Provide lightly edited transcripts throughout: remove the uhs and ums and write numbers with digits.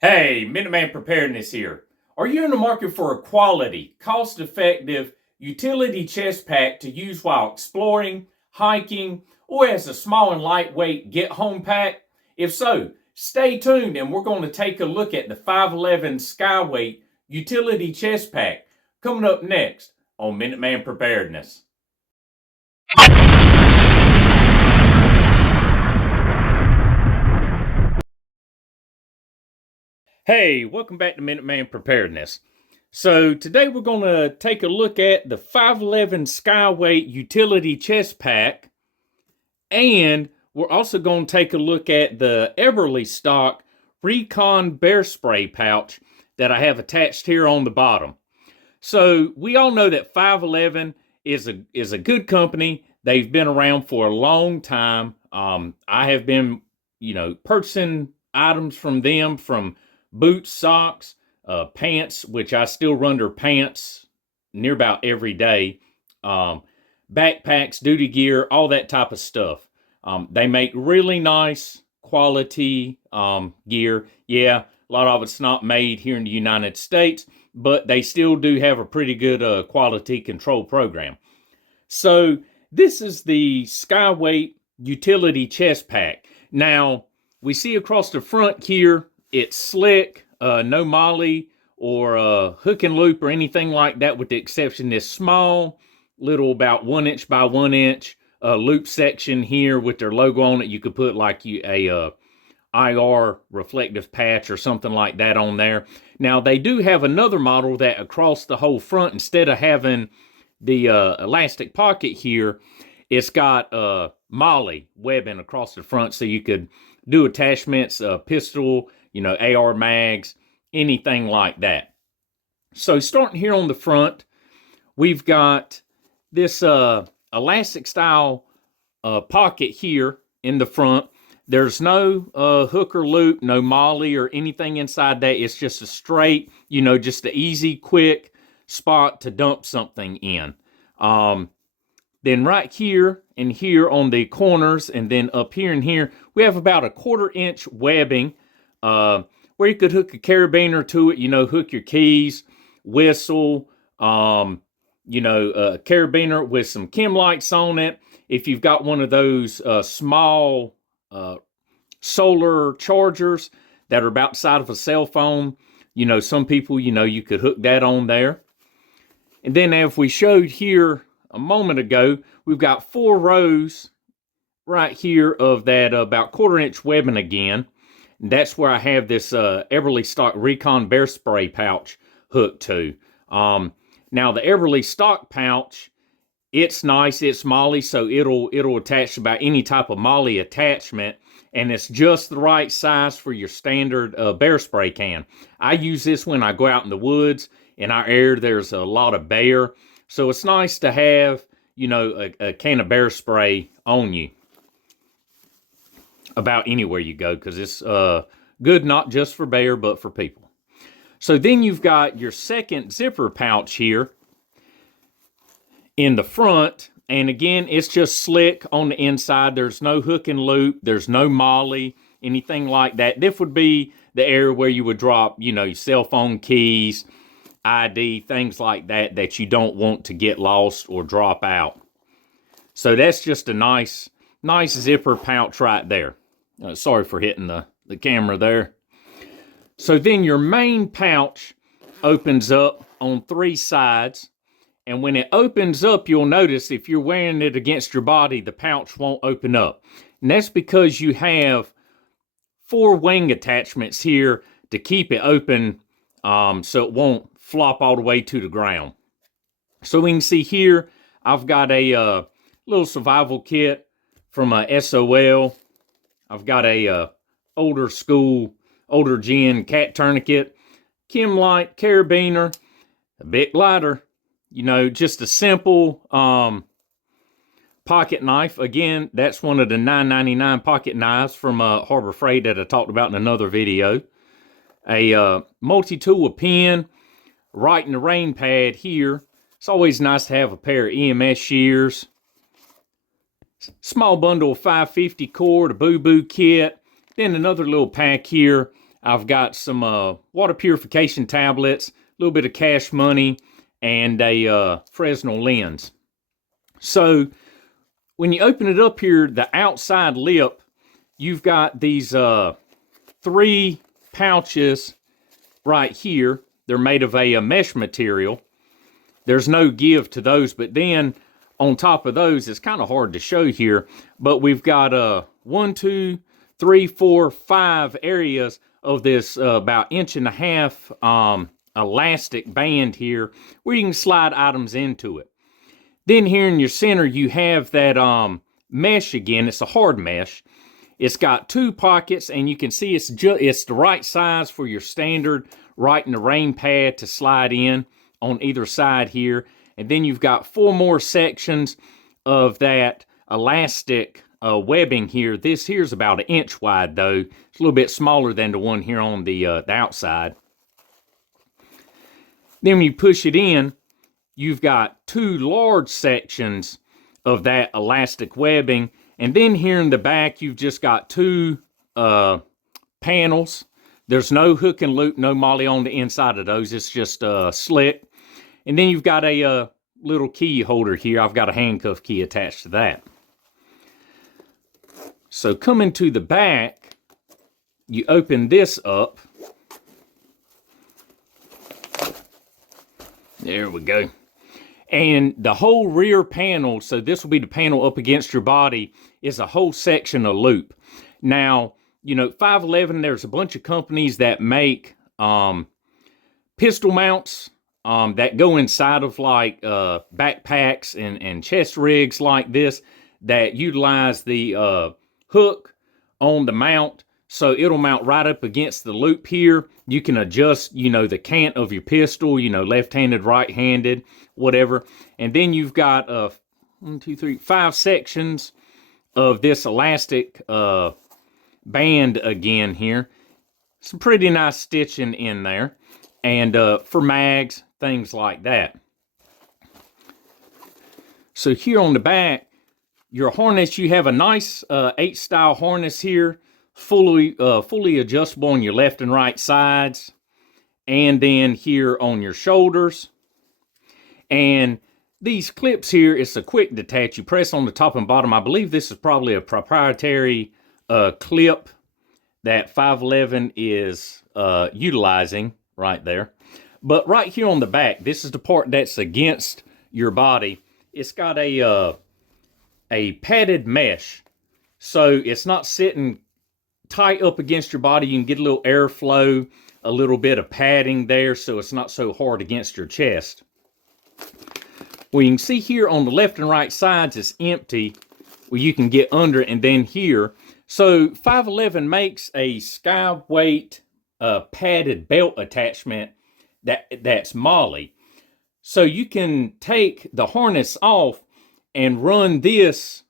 Hey, Minuteman Preparedness here. Are you in the market for a quality, cost-effective utility chest pack to use while exploring, hiking, or as a small and lightweight get-home pack? If so, stay tuned and we're going to take a look at the 5.11 Skyweight Utility Chest Pack coming up next on Minuteman Preparedness. Hey, welcome back to Minuteman Preparedness. So today we're going to take a look at the 5.11 Skyweight Utility Chest Pack, and we're also going to take a look at the Eberlestock Recon Bear Spray pouch that I have attached here on the bottom. So we all know that 5.11 is a good company. They've been around for a long time. I have been, purchasing items from them, from boots, socks, pants, which I still run their pants near about every day, backpacks, duty gear, all that type of stuff. They make really nice quality gear. Yeah, a lot of it's not made here in the United States, but they still do have a pretty good quality control program. So this is the Skyweight Utility Chest Pack. Now, we see across the front here, it's slick, no molly or hook and loop or anything like that, with the exception of this small, little about 1 inch by 1 inch loop section here with their logo on it. You could put like a IR reflective patch or something like that on there. Now, they do have another model that across the whole front, instead of having the elastic pocket here, it's got molly webbing across the front, so you could do attachments, pistol, AR mags, anything like that. So starting here on the front, we've got this elastic style pocket here in the front. There's no hook or loop, no molly or anything inside that. It's just a straight, just an easy, quick spot to dump something in. Then right here and here on the corners, and then up here and here, we have about a 1/4 inch webbing where you could hook a carabiner to it, hook your keys, whistle, a carabiner with some chem lights on it. If you've got one of those small solar chargers that are about the size of a cell phone, some people, you could hook that on there. And then as we showed here a moment ago, we've got 4 rows right here of that about 1/4 inch webbing again. And that's where I have this Eberlestock Recon Bear Spray pouch hooked to. Now the Eberlestock pouch, it's nice, it's molly, so it'll attach to about any type of molly attachment, and it's just the right size for your standard bear spray can. I use this when I go out in the woods. In our area, there's a lot of bear, so it's nice to have, a can of bear spray on you about anywhere you go, because it's good not just for bear, but for people. So then you've got your second zipper pouch here in the front, and again, it's just slick on the inside. There's no hook and loop, there's no molly, anything like that. This would be the area where you would drop, your cell phone, keys, ID, things like that, that you don't want to get lost or drop out. So that's just a nice zipper pouch right there. Sorry for hitting the camera there. So then your main pouch opens up on 3 sides. And when it opens up, you'll notice if you're wearing it against your body, the pouch won't open up. And that's because you have 4 wing attachments here to keep it open, so it won't flop all the way to the ground. So we can see here, I've got a little survival kit from SOL. I've got a older gen cat tourniquet, chem light, carabiner, a bit lighter, just a simple pocket knife. Again, that's one of the $9.99 pocket knives from Harbor Freight that I talked about in another video. A multi-tool, a pen, right in the rain pad here. It's always nice to have a pair of EMS shears. Small bundle of 550 cord, a boo-boo kit. Then another little pack here I've got some water purification tablets, a little bit of cash money, and a Fresnel lens. So when you open it up here, the outside lip, you've got these 3 pouches right here. They're made of a mesh material. There's no give to those, but then on top of those, it's kind of hard to show here, but we've got 1, 2, 3, 4, 5 areas of this about 1.5 inch elastic band here where you can slide items into it. Then here in your center, you have that mesh again. It's a hard mesh. It's got 2 pockets, and you can see it's the right size for your standard right in the rain pad to slide in on either side here. And then you've got 4 more sections of that elastic webbing here. This here's about 1 inch wide, though. It's a little bit smaller than the one here on the outside. Then when you push it in, you've got 2 large sections of that elastic webbing. And then here in the back, you've just got 2 panels. There's no hook and loop, no molly on the inside of those. It's just slick. And then you've got a little key holder here. I've got a handcuff key attached to that. So coming to the back, you open this up. There we go. And the whole rear panel, so this will be the panel up against your body, is a whole section of loop. Now, you know, 5.11, there's a bunch of companies that make pistol mounts that go inside of like backpacks and chest rigs like this that utilize the hook on the mount. So it'll mount right up against the loop here. You can adjust, you know, the cant of your pistol, you know, left-handed, right-handed, whatever. And then you've got 1, 2, 3, 5 sections of this elastic band again here. Some pretty nice stitching in there. And for mags, things like that. So here on the back, your harness, you have a nice H-style harness here. Fully adjustable on your left and right sides, and then here on your shoulders. And these clips here, it's a quick detach. You press on the top and bottom. I believe this is probably a proprietary clip that 5.11 is utilizing right there. But right here on the back, this is the part that's against your body. It's got a padded mesh, so it's not sitting tight up against your body. You can get a little airflow, a little bit of padding there, so it's not so hard against your chest. Well, you can see here on the left and right sides, it's empty, where you can get under it, and then here. So 5.11 makes a Skyweight padded belt attachment that's molly. So you can take the harness off and run this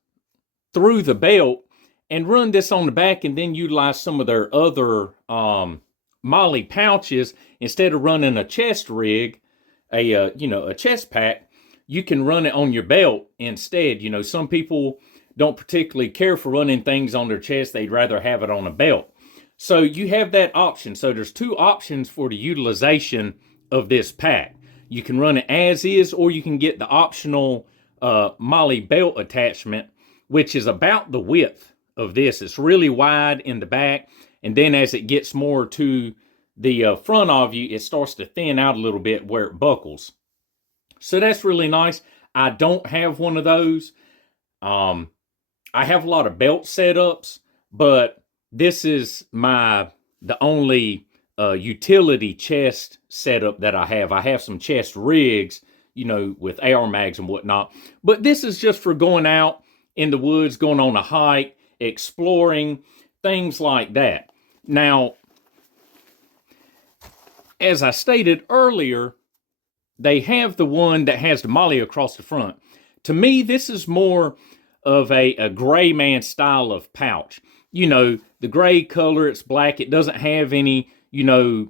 through the belt and run this on the back, and then utilize some of their other molly pouches. Instead of running a chest rig, a chest pack, you can run it on your belt instead. You know, some people don't particularly care for running things on their chest. They'd rather have it on a belt. So you have that option. So there's 2 options for the utilization of this pack. You can run it as is, or you can get the optional molly belt attachment, which is about the width of this. It's really wide in the back, and then as it gets more to the front of you, it starts to thin out a little bit where it buckles. So that's really nice. I don't have one of those. I have a lot of belt setups, but this is the only utility chest setup that I have. I have some chest rigs, you know, with AR mags and whatnot, but this is just for going out in the woods, going on a hike, exploring, things like that. Now, as I stated earlier, they have the one that has the molly across the front. To me, this is more of a gray man style of pouch. You know, the gray color, it's black. It doesn't have any, you know,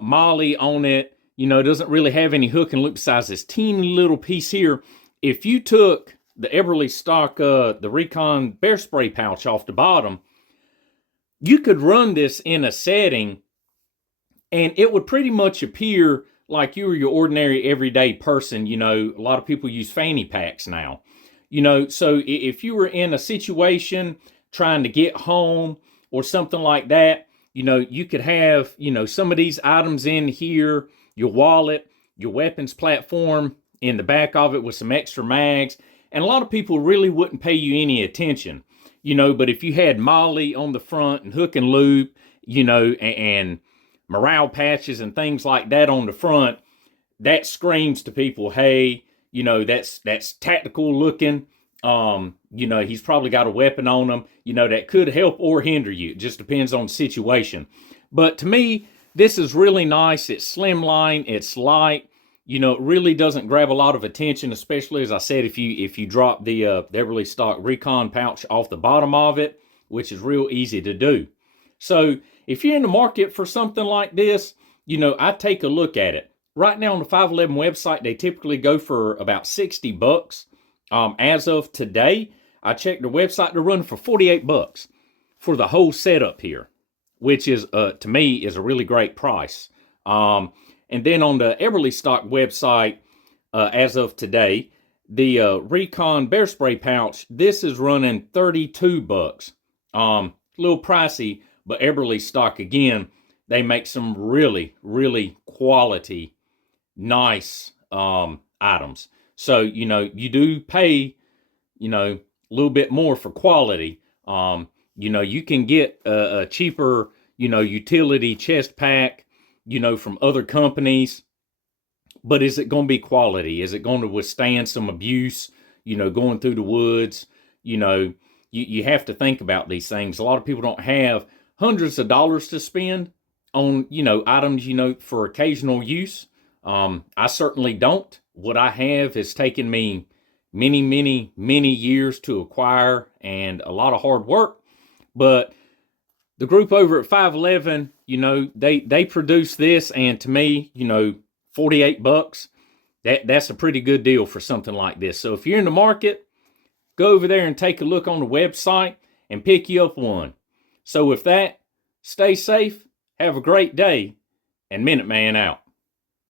molly on it. You know, it doesn't really have any hook and loop besides this teeny little piece here. If you took the Eberlestock, the Recon bear spray pouch off the bottom, you could run this in a setting And it would pretty much appear like you were your ordinary everyday person. You know, a lot of people use fanny packs now. You know, so if you were in a situation trying to get home or something like that, you know, you could have, you know, some of these items in here, your wallet, your weapons platform in the back of it with some extra mags. And a lot of people really wouldn't pay you any attention, you know, but if you had Molly on the front and hook and loop, you know, and morale patches and things like that on the front, that screams to people, hey, you know, that's tactical looking. You know, he's probably got a weapon on him, you know, that could help or hinder you. It just depends on the situation. But to me, this is really nice. It's slimline, it's light. You know, it really doesn't grab a lot of attention, especially, as I said, if you drop the Eberlestock Recon pouch off the bottom of it, which is real easy to do. So if you're in the market for something like this, you know, I take a look at it. Right now on the 5.11 website, they typically go for about 60 bucks. As of today, I checked their website, they're running for 48 bucks for the whole setup here, which is, to me, is a really great price. And then on the Eberlestock website, as of today, the Recon Bear Spray pouch, this is running 32 bucks. A little pricey, but Eberlestock, again, they make some really, really quality, nice items. So, you know, you do pay, you know, a little bit more for quality. You know, you can get a cheaper, you know, utility chest pack, you know, from other companies. But is it going to be quality? Is it going to withstand some abuse, you know, going through the woods? You know, you have to think about these things. A lot of people don't have hundreds of dollars to spend on, you know, items, you know, for occasional use. I certainly don't. What I have has taken me many, many, many years to acquire and a lot of hard work. But the group over at 5.11, you know, they produce this, and to me, you know, 48 bucks, that's a pretty good deal for something like this. So if you're in the market, go over there and take a look on the website and pick you up one. So with that, stay safe, have a great day, and Minuteman out.